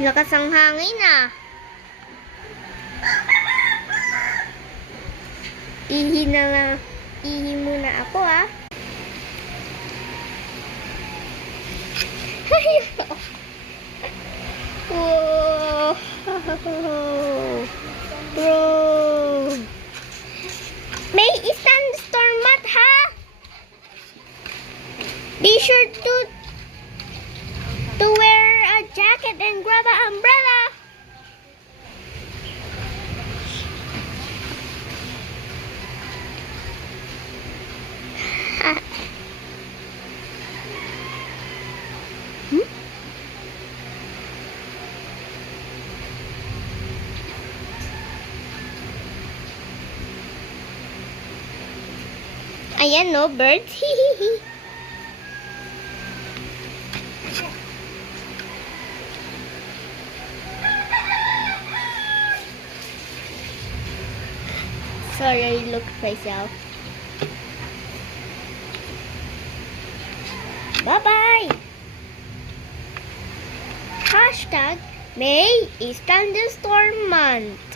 Lakas ang hangin ah. Ihi na lang. Ihi muna ako ah. Whoa. Bro. May thunderstorm mat ha? Be sure to wear a jacket and grab an umbrella. Ayan no, birds. Sorry, I looked myself. Bye-bye. Hashtag May is thunderstorm month.